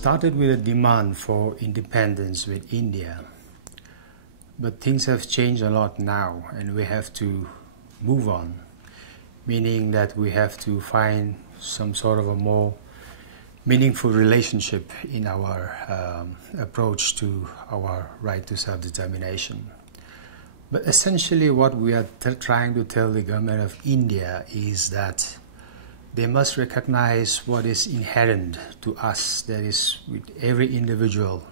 started with a demand for independence with India, but things have changed a lot now and we have to move on, meaning that we have to find some sort of a more meaningful relationship in our approach to our right to self-determination. But essentially what we are trying to tell the government of India is that they must recognize what is inherent to us, that is with every individual,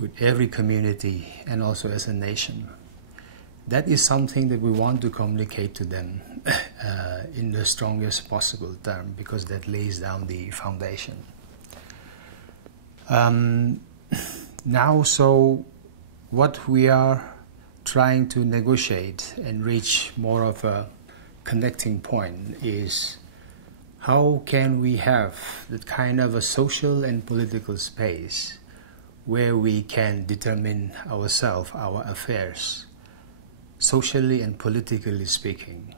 with every community, and also as a nation. That is something that we want to communicate to them in the strongest possible term, because that lays down the foundation. Now, so what we are trying to negotiate and reach more of a connecting point is how can we have that kind of a social and political space where we can determine ourselves, our affairs, socially and politically speaking.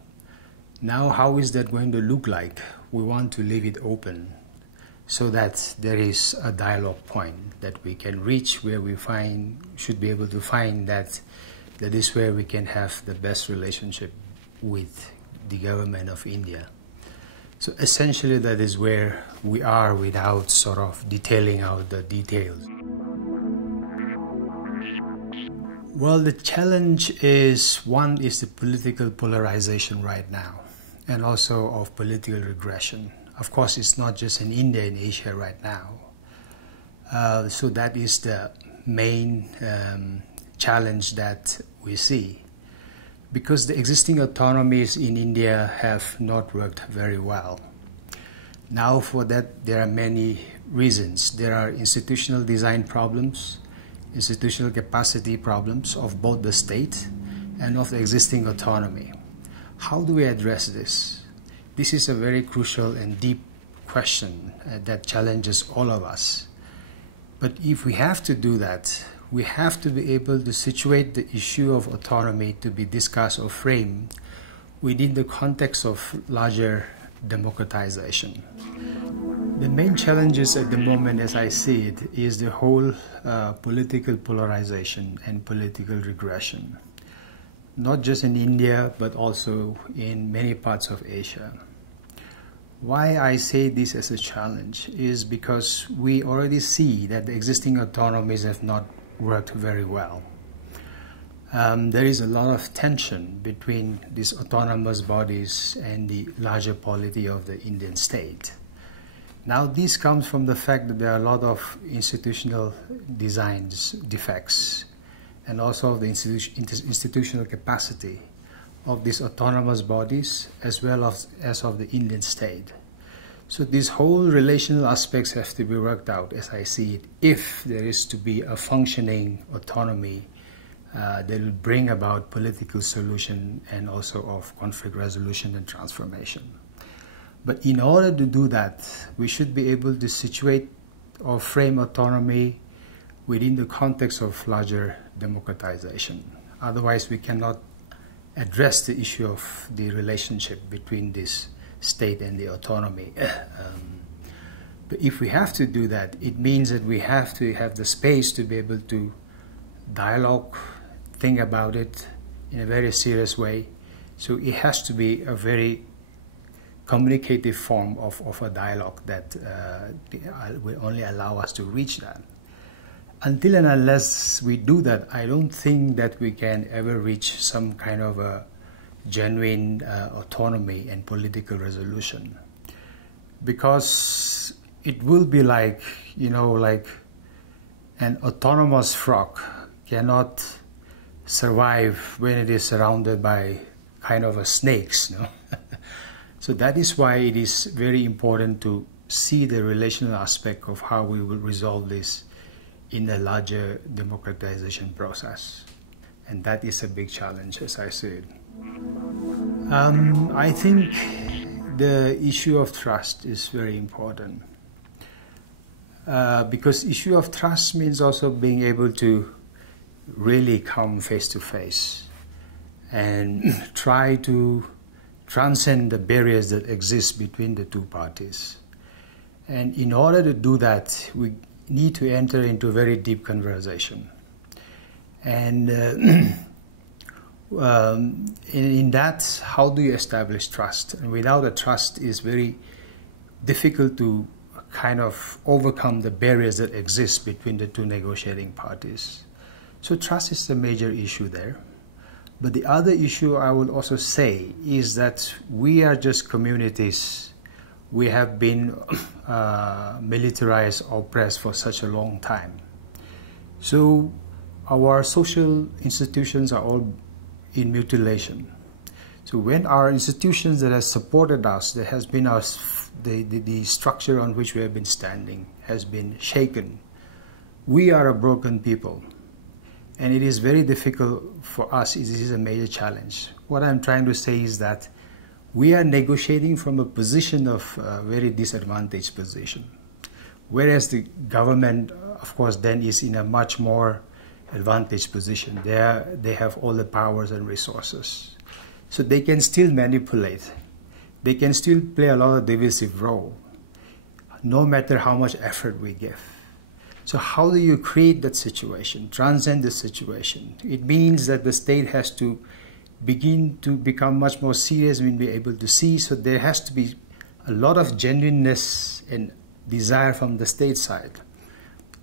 Now, how is that going to look like? We want to leave it open so that there is a dialogue point that we can reach where we should be able to find that is where we can have the best relationship with the government of India. So essentially that is where we are without sort of detailing out the details. Well, the challenge is, one is the political polarization right now, and also of political regression. Of course, it's not just in India and Asia right now. So that is the main challenge that we see, because the existing autonomies in India have not worked very well. Now for that there are many reasons. There are institutional design problems, institutional capacity problems of both the state and of the existing autonomy. How do we address this? This is a very crucial and deep question that challenges all of us. But if we have to do that, we have to be able to situate the issue of autonomy to be discussed or framed within the context of larger democratization. The main challenges at the moment, as I see it, is the whole political polarization and political regression, not just in India, but also in many parts of Asia. Why I say this as a challenge is because we already see that the existing autonomies have not worked very well. There is a lot of tension between these autonomous bodies and the larger polity of the Indian state. Now this comes from the fact that there are a lot of institutional defects, and also of the institutional capacity of these autonomous bodies as well as of the Indian state. So these whole relational aspects have to be worked out, as I see it, if there is to be a functioning autonomy that will bring about political solution and also of conflict resolution and transformation. But in order to do that, we should be able to situate or frame autonomy within the context of larger democratization. Otherwise, we cannot address the issue of the relationship between this state and the autonomy. But if we have to do that, it means that we have to have the space to be able to dialogue, think about it in a very serious way. So it has to be a very communicative form of a dialogue that will only allow us to reach that. Until and unless we do that, I don't think that we can ever reach some kind of a genuine autonomy and political resolution, because it will be like, you know, like an autonomous frog cannot survive when it is surrounded by kind of a snakes, no? So that is why it is very important to see the relational aspect of how we will resolve this in a larger democratization process. And that is a big challenge, as I said. I think the issue of trust is very important, because issue of trust means also being able to really come face to face and try to transcend the barriers that exist between the two parties. And in order to do that, need to enter into a very deep conversation. And in that, how do you establish trust? And without a trust, it's very difficult to kind of overcome the barriers that exist between the two negotiating parties. So trust is a major issue there. But the other issue I would also say is that we are just communities. We have been militarized, oppressed for such a long time. So our social institutions are all in mutilation. So when our institutions that have supported us, that has been the structure on which we have been standing, has been shaken, we are a broken people. And it is very difficult for us. This is a major challenge. What I'm trying to say is that we are negotiating from a position of very disadvantaged position. Whereas the government, of course, then is in a much more advantaged position. They have all the powers and resources. So they can still manipulate. They can still play a lot of divisive role, no matter how much effort we give. So how do you create that situation, transcend the situation? It means that the state has to begin to become much more serious and be able to see. So there has to be a lot of genuineness and desire from the state side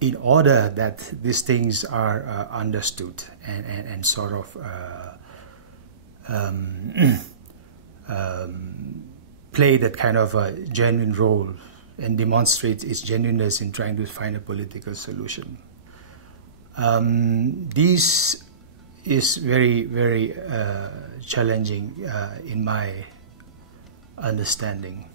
in order that these things are understood and sort of play that kind of a genuine role and demonstrate its genuineness in trying to find a political solution. This is very, very challenging in my understanding.